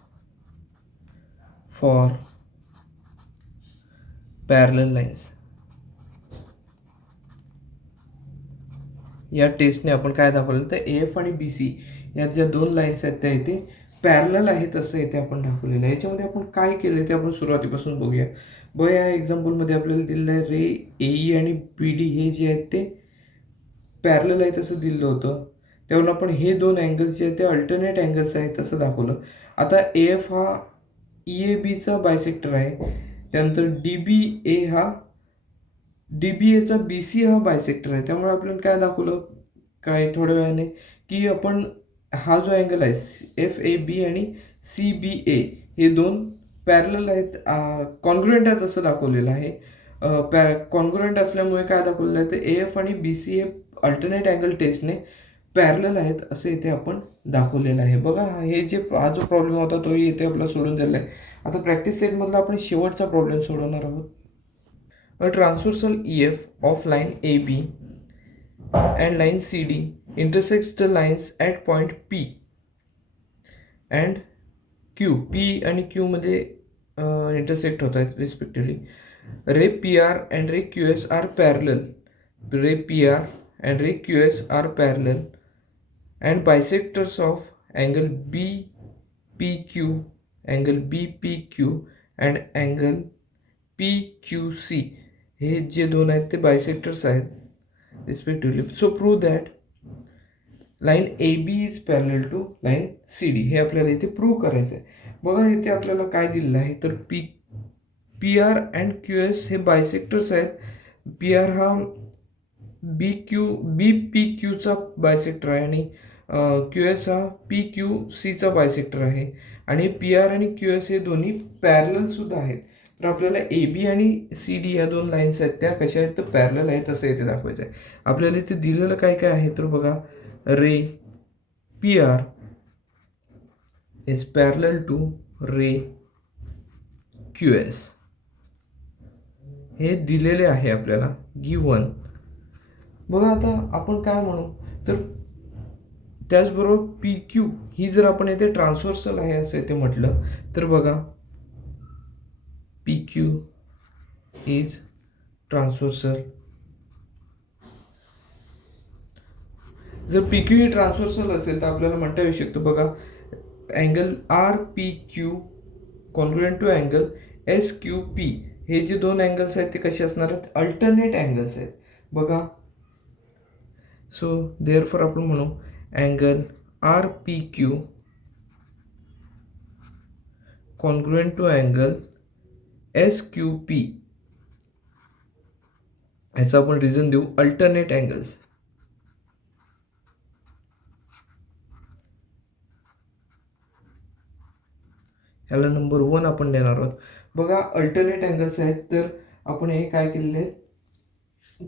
for parallel lines. या टेस्टने आपण काय दाखवलं तर AF आणि BC या ज्या दोन लाईन्स आहेत त्या इथे पॅरलल आहेत असं इथे आपण दाखवलेलं आहे. याच्यामध्ये आपण काय केलं ते आपण सुरुवातीपासून बघूया. बघा या एक्झाम्पलमध्ये आपल्याला दिलेलं आहे रे AE आणि BD हे जे आहेत ते पॅरलल आहेत असं दिलं होतं. त्यावरून आपण हे दोन अँगल्स जे आहेत ते अल्टरनेट अँगल्स आहेत असं दाखवलं. आता AF हा EABचा बायसेक्टर आहे, त्यानंतर DBAचा BC हा बायसेक्टर आहे. त्यामुळे आपल्याला काय दाखवलं काय थोड्या वेळाने की आपण हा जो अँगल आहे FAB आणि CBA हे दोन पॅरलल आहेत, कॉन्ग्रुएंट आहेत असं दाखवलेलं आहे. कॉन्ग्रुएंट असल्यामुळे काय दाखवलेलं आहे तर AF आणि BC हे अल्टरनेट अँगल टेस्टने पॅरलल आहेत असं इथे आपण दाखवलेलं आहे. बघा हे हा जो प्रॉब्लेम होता तोही इथे आपला सोडून झालेला आहे. आता प्रॅक्टिस सेटमधला आपण शेवटचा प्रॉब्लेम सोडवणार आहोत. A transversal EF of line AB and line CD intersects the lines at point P and Q. P आणि Q मध्ये इंटरसेक्ट होत आहेत respectively. Ray PR and ray QS are parallel. Ray PR and ray QS are parallel and bisectors of angle BPQ, angle BPQ and angle PQC हे जे दोन आहेत ते bisectors आहेत respectively. So prove that line AB is parallel to line CD हे आपल्याला इथे prove करायचं आहे. बघा इथे आपल्याला काय दिलेलं आहे तर PR अँड QS हे बायसेक्टर्स आहेत. PR हा BPQचा बायसेक्टर आहे आणि QS हा PQCचा बायसेक्टर आहे आणि PR आणि QS हे दोन्ही पॅरलल सुद्धा आहेत. तर आपल्याला AB आणि CD या दोन लाईन्स आहेत त्या कशा आहेत तर पॅरलल आहेत असं इथे दाखवायचं आहे. आपल्याला इथे दिलेलं काय काय आहे तर बघा ray PR is parallel to ray QS हे दिलेले आहे आपल्याला गिवन. बघा आता आपण काय म्हणू तर त्याचबरोबर PQ ही जर आपण इथे ट्रान्सव्हर्सल आहे असं इथे म्हटलं तर बघा PQ is transversal. जर PQ ही ट्रान्सव्हर्सल असेल तर आपल्याला म्हणता येऊ शकतं बघा angle RPQ congruent to angle SQP हे जे दोन अँगल्स आहेत ते कसे असणार आहेत अल्टरनेट अँगल्स आहेत. बघा सो देअरफॉर आपण म्हणू angle RPQ congruent to angle SQP ह्याचं आपण रिझन देऊ अल्टरनेट अँगल्स. ह्याला नंबर 1 आपण देणार आहोत. बघा अल्टरनेट अँगल्स आहेत, तर आपण हे काय केलेले आहेत,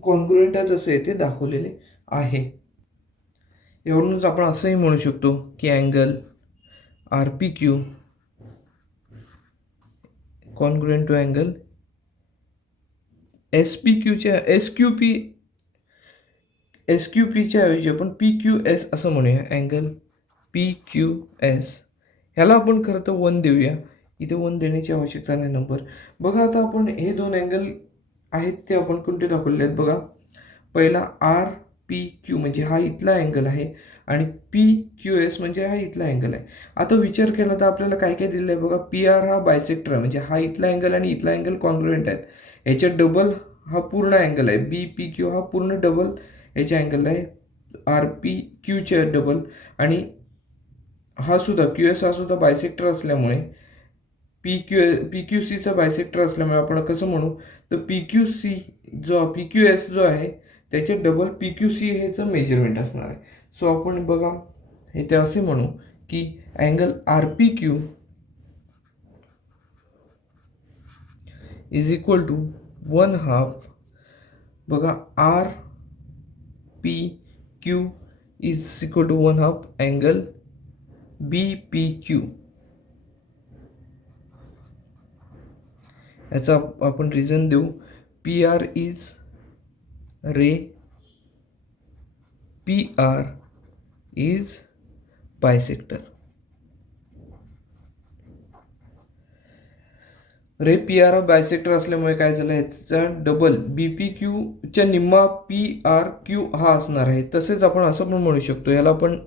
कॉन्ग्रुएंट जसे येथे दाखवलेले आहे. यावरूनच आपण असंही म्हणू शकतो की angle R P Q congruent to angle S P क्यूच्या एस क्यू पीच्या ऐवजी आपण पी क्यू एस असं म्हणूया. अँगल पी क्यू एस ह्याला आपण खरं तर 1 देऊया. इथे 1 देण्याची आवश्यकता नाही नंबर. बघा आता आपण हे 2 अँगल आहेत ते आपण कोणते दाखवलेले आहेत बघा. पहिला आर पी क्यू म्हणजे हा इथला अँगल आहे आणि पी क्यू एस म्हणजे हा इथला अँगल आहे. आता विचार केला तर आपल्याला काय काय दिलेलं आहे बघा. पी आर हा बायसेक्टर आहे, म्हणजे हा इथला अँगल आणि इथला अँगल कॉन्ग्रुएंट आहेत. याच्यात डबल हा पूर्ण अँगल आहे. बी पी क्यू हा पूर्ण डबल याच्या अँगल आहे, आर पी क्यूच्या डबल. आणि हा सुद्धा क्यू एस हा सुद्धा बायसेक्टर असल्यामुळे पी क्यू सीचा बायसेक्टर असल्यामुळे आपण कसं म्हणू, तर P Q C P Q S जो आहे त्याचे डबल पी क्यू सी हेचं मेजरमेंट असणार आहे. सो आपण बघा इथे असे म्हणू की angle R P Q is equal to 1/2 बघा R P Q is equal to 1/2 angle B P Q. याचा आपण रिझन देऊ P R is ray, P R is bisector. Ray P R bisector असल्यामुळे काय झालं, याचा डबल बी P क्यूच्या निम्मा P R Q हा असणार आहे. तसेच आपण असं पण म्हणू शकतो, याला आपण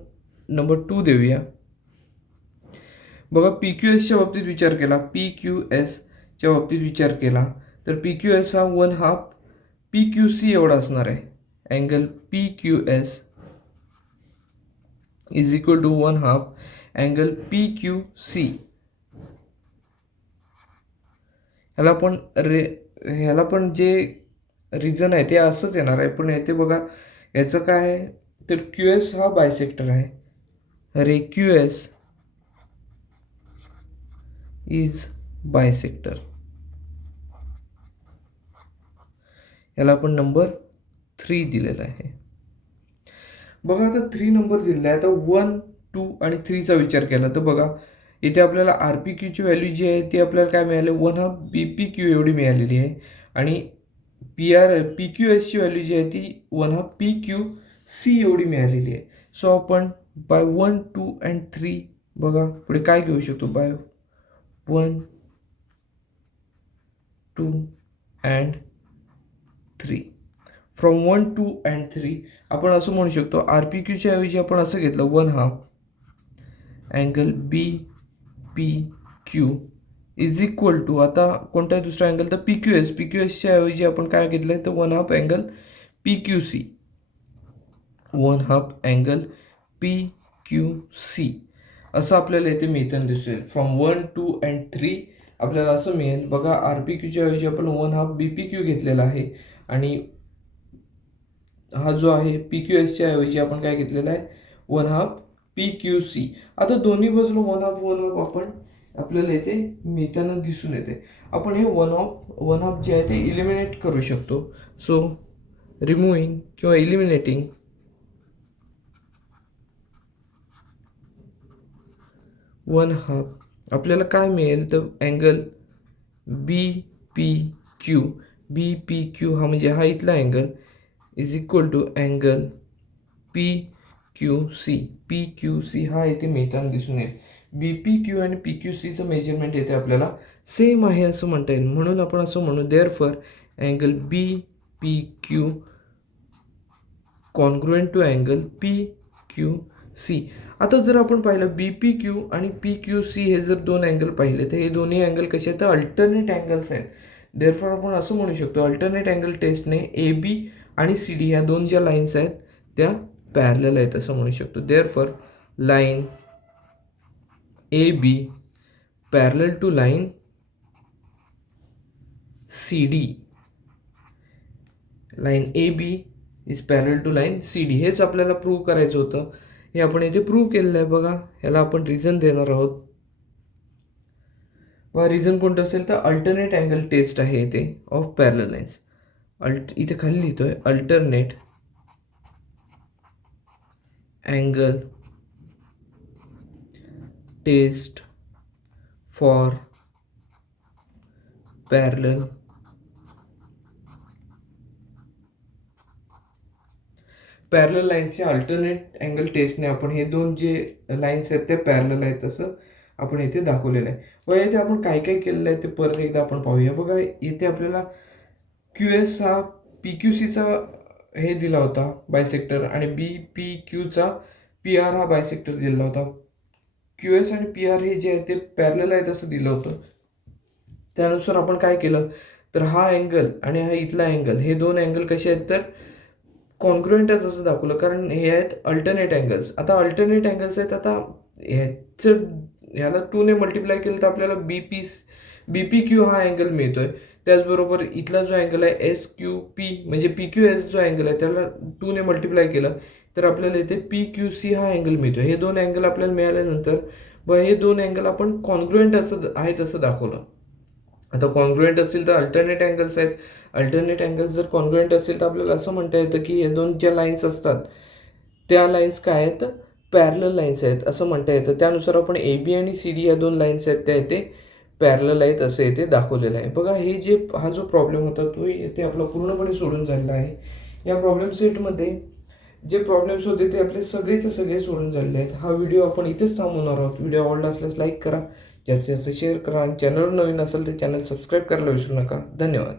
नंबर 2 देऊया. बघा पी क्यू एसच्या बाबतीत विचार केला, पी क्यू एसच्या बाबतीत विचार केला तर पी क्यू एस हा 1/2 पी क्यू सी एवढा असणार आहे. Angle P Q S is equal to 1/2 angle P Q C. ह्याला पण जे रिझन आहे ते असंच येणार आहे, पण येते बघा याचं काय आहे, तर क्यू एस हा बायसेक्टर आहे. अरे क्यू एस इज बायसेक्टर. याला आपण नंबर 3 दिलेला आहे. बघा आता 3 नंबर दिलेला आहे. आता 1, 2 आणि 3चा विचार केला तर बघा इथे आपल्याला आर पी क्यूची व्हॅल्यू जी आहे ती आपल्याला काय मिळाली, 1/2 बी पी क्यू एवढी मिळालेली आहे. आणि पी क्यू एसची व्हॅल्यू जी आहे ती 1/2 पी क्यू सी एवढी मिळालेली आहे. सो आपण बाय 1, 2 अँड 3 बघा पुढे काय घेऊ शकतो, बाय 1, 2 अँड 3. फ्रॉम 1, 2 अँड 3 आपण असं म्हणू शकतो, आर पी क्यूच्या ऐवजी आपण असं घेतलं 1/2 angle B P Q is equal to, आता कोणता आहे दुसरा अँगल, तर पी क्यू एसच्या ऐवजी आपण काय घेतलं आहे तर 1/2 angle P Q C. 1/2 angle P Q C असं आपल्याला इथे मिळताना दिसेल. फ्रॉम 1, 2 अँड 3 आपल्याला असं मिळेल. बघा आर पी क्यूच्या ऐवजी आपण 1/2 बी पी क्यू घेतलेला आहे आणि हा जो आहे पी क्यू एसच्या ऐवजी आपण काय घेतलेला आहे 1/2 पी क्यू सी. आता दोन्ही बाजूला 1/2 आपण आपल्याला इथे मिळताना दिसून येते. आपण हे 1/2 जे आहे ते इलिमिनेट करू शकतो. सो रिमूव्हिंग किंवा इलिमिनेटिंग 1/2 आपल्याला काय मिळेल तर अँगल बी पी क्यू हा म्हणजे हा इथला angle is equal to angle P Q C हा इथे मिळताना दिसून येईल. बी पी क्यू आणि पी क्यू सीचं मेजरमेंट येथे आपल्याला सेम आहे असं म्हणता येईल. म्हणून आपण असं म्हणू therefore angle B P Q congruent to angle P Q C. आता जर आपण पाहिलं बी पी क्यू आणि पी क्यू सी हे जर 2 अँगल पाहिले तर हे दोन्ही अँगल कसे आहेत तर अल्टरनेट अँगल्स आहेत. देअरफॉर आपण असं म्हणू शकतो अल्टरनेट अँगल टेस्टने ए बी आणि सी डी ह्या 2 ज्या लाईन्स आहेत त्या पॅरलल आहेत असं म्हणू शकतो. Therefore line A B parallel to line C D, line A B is parallel to line C D. हेच आपल्याला प्रूव्ह करायचं होतं. हे आपण इथे प्रूव्ह केलेलं आहे बघा. ह्याला आपण रिझन देणार आहोत. व रिझन कोणतं असेल तर अल्टरनेट अँगल टेस्ट आहे इथे ऑफ पॅरल लाईन्स. इथे खाली लिहितोय अल्टरनेट अँगल टेस्ट फॉर पॅरल पॅरल लाईन्सच्या अल्टरनेट अँगल टेस्टने आपण हे दोन जे लाईन्स आहेत ते पॅरल आहेत असं आपण इथे दाखवलेलं आहे. व इथे आपण काय काय केलेलं आहे ते परत एकदा आपण पाहूया. बघा इथे आपल्याला क्यू एस हा पी क्यू सीचा हे दिला होता बायसेक्टर आणि बी पी क्यूचा पी आर हा बायसेक्टर दिला होता. क्यू एस आणि पी आर हे जे आहे ते पॅरल आहेत असं दिलं होतं. त्यानुसार आपण काय केलं तर हा अँगल आणि हा इथला अँगल हे दोन अँगल कसे आहेत तर कॉन्ग्रुएंट आहे असं दाखवलं, कारण हे आहेत अल्टरनेट अँगल्स. आता अल्टरनेट अँगल्स आहेत. आता ह्याला 2ने मल्टिप्लाय केलं तर आपल्याला बी पी क्यू हा अँगल मिळतोय. त्याचबरोबर इथला जो अँगल आहे एस क्यू पी म्हणजे पी क्यू एस जो अँगल आहे त्याला 2ने मल्टिप्लाय केलं तर आपल्याला इथे पी क्यू सी हा अँगल मिळतो. हे दोन अँगल आपल्याला मिळाल्यानंतर हे दोन अँगल आपण कॉन्ग्रुएंट असं आहेत असं दाखवलं. आता कॉन्ग्रुएंट असतील तर अल्टरनेट अँगल्स आहेत. अल्टरनेट अँगल्स जर कॉन्ग्रुएंट असतील तर आपल्याला असं म्हणता येतं की हे दोन ज्या लाईन्स असतात त्या लाईन्स काय आहेत पॅरल लाईन्स आहेत असं म्हणता येतं. त्यानुसार आपण ए बी आणि सी डी या दोन लाईन्स आहेत त्या इथे पॅरल आहेत असं इथे दाखवलेलं आहे. बघा हे हा जो प्रॉब्लेम होता तो इथे आपला पूर्णपणे सोडून झालेला आहे. या प्रॉब्लेम सेटमध्ये जे प्रॉब्लेम्स होते ते आपले सगळेचे सगळे सोडून झालेले आहेत. हा व्हिडिओ आपण इथेच थांबवणार आहोत. व्हिडिओ आवडला असल्यास लाईक करा, जास्तीत जास्त शेअर करा आणि चॅनलवर नवीन असेल तर चॅनल सबस्क्राईब करायला विसरू नका. धन्यवाद.